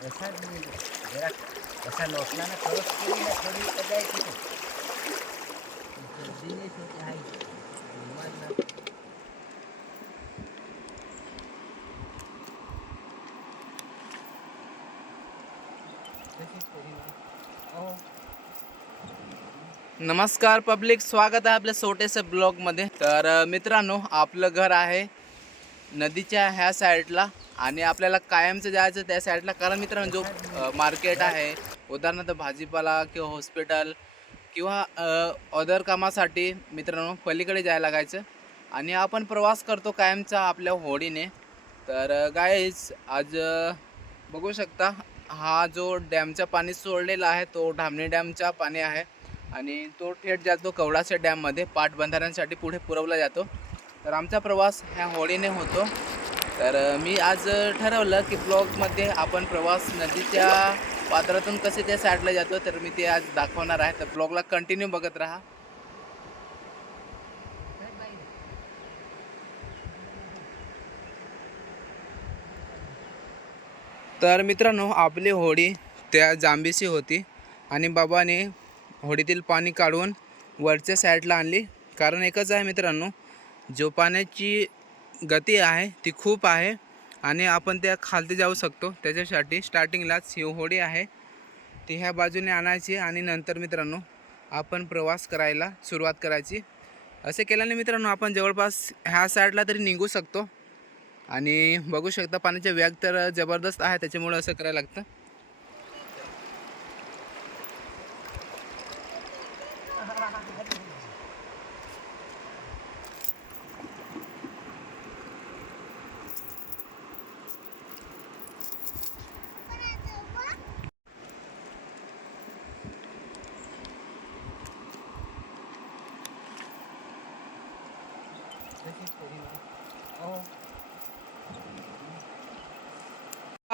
जरा लोटला ना खरंच ना नमस्कार पब्लिक स्वागत आहे आपल्या छोट्याशा ब्लॉगमध्ये. तर मित्रांनो आपलं घर आहे नदीच्या ह्या साईडला. आणि आपल्याला कायमचं जायचं त्या साईडला. कारण मित्रांनो जो मार्केट आहे उदाहरणार्थ भाजीपाला किंवा हॉस्पिटल किंवा अदर कामासाठी मित्रांनो पलीकडे जायला लागायचं. आणि आपण प्रवास करतो कायमचा आपल्या होडीने. तर गाईज आज बघू शकता हा जो डॅमचा पाणी सोडलेला आहे तो धामणी डॅमचा पाणी आहे. आणि तो थेट जातो कवडाच्या डॅममध्ये. पाटबंधाऱ्यांसाठी पुढे पुरवला जातो. तर आमचा प्रवास ह्या होडीने होतो. तर मी आज ठरवलं की ब्लॉगमध्ये आपण प्रवास नदीच्या पात्रातून कसे त्या साईडला जातो तर मी ते आज दाखवणार आहे. तर ब्लॉगला कंटिन्यू बघत राहा. तर मित्रांनो आपली होडी त्या जांबीशी होती आणि बाबाने होडीतील पाणी काढून वरच्या साईडला आणली. कारण एकच आहे मित्रांनो जो पाण्याची गती आहे ती खूप आहे आणि आपण त्या खालती जाऊ शकतो. त्याच्यासाठी स्टार्टिंगलाच शिवहोडी आहे. ती ह्या बाजूने आणायची आणि नंतर मित्रांनो आपण प्रवास करायला सुरुवात करायची. असे केल्याने मित्रांनो आपण जवळपास ह्या साईडला तरी निघू शकतो. आणि बघू शकता पाण्याचे व्याग तर जबरदस्त आहे त्याच्यामुळे असं करायला लागतं.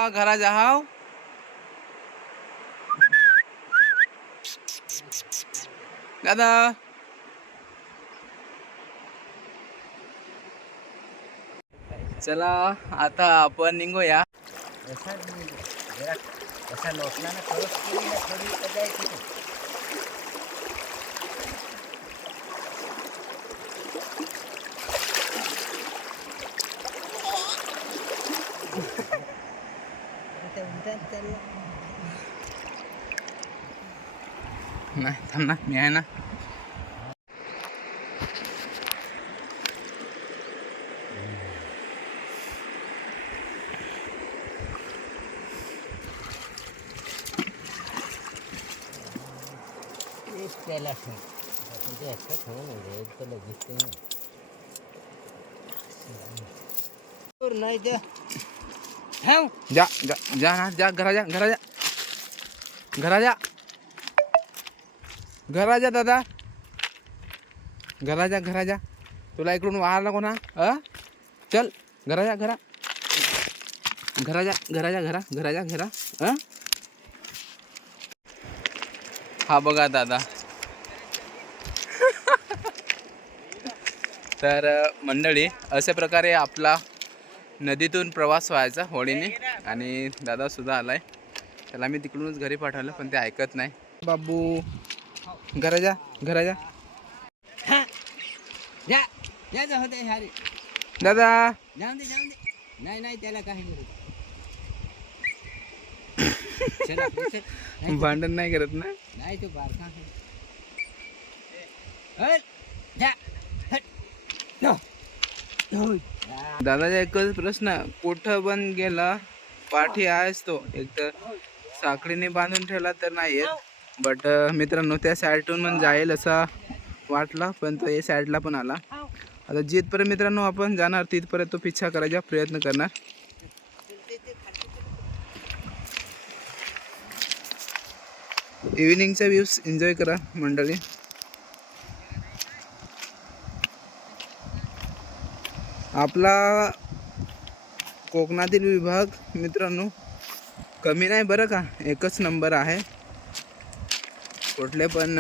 घरा जाहाव दादा. चला आता आपण निघूया. कसा मी लोटला ना खरंच केली ना खरी तर जायची तू. आता उलटाच चालला. नाही थांब ना मी आहे ना एक प्याला ठेव. तर लगेच नाही. नाही द्या. ठेव. जा जा जा ना जा घरा जा घरा जा घरा जा घरा जा दादा घरा जा घरा जा तुला इकडून वाहायला कोणा अ? चल घरा जा घरा घरा जा घरा जा घरा घरा जा घरा अ? हा बघा दादा. तर मंडळी अशा प्रकारे आपला नदीतून प्रवास व्हायचा होडीने आणि दादा सुद्धा आलाय. त्याला मी तिकडूनच घरी पाठवलं पण ते ऐकत नाही. बाबू घरा जा घरा जा. जा. जा जा होते हारी. दादा. जाऊन दे जाऊन दे. नाही नाही त्याला काही भांडण नाही करत ना? नाही तो बारका आहे. हट. जा. हट. नो. होय. जा. दादाचा एकच प्रश्न कुठं पण गेला पाठी आहेच तो. एक तर साखळीने बांधून ठेवला तर नाही येत. बट मित्रांनो त्या साईडतून पण जाईल असा वाटला पण तो या साईडला पण आला. आता जिथपर्यंत मित्रांनो आपण जाणार तिथपर्यंत तो पिच्छा करायचा प्रयत्न करणार. इव्हिनिंगचा व्ह्यूज एन्जॉय करा मंडळी. आपला कोकणातील विभाग मित्रांनो कमी नाही बरं का? एकच नंबर आहे. कुठले पण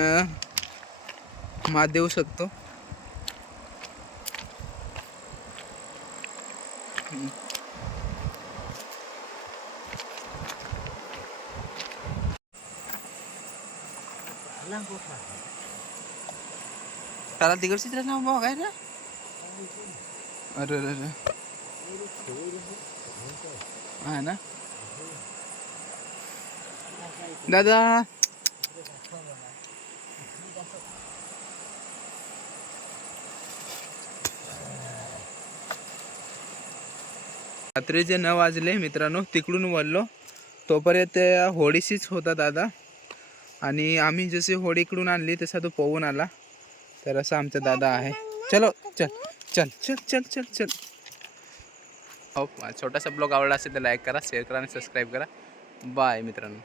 मात देऊ शकतो. तिकडची ना नाव ना अरे अरे अरे. हा ना? दादा. रात्रीचे नऊ वाजले मित्रांनो तिकडून वळलो. तोपर्यंत होडीशीच होता दादा. आणि आम्ही जशी होडी इकडून आणली तसा तो पोहून आला. तर असा आमचा दादा आहे. चलो चल. चल चल चल चल चल. हो छोटासा ब्लॉग आवडला असेल तर लाईक करा शेअर करा आणि सबस्क्राईब करा. बाय मित्रांनो.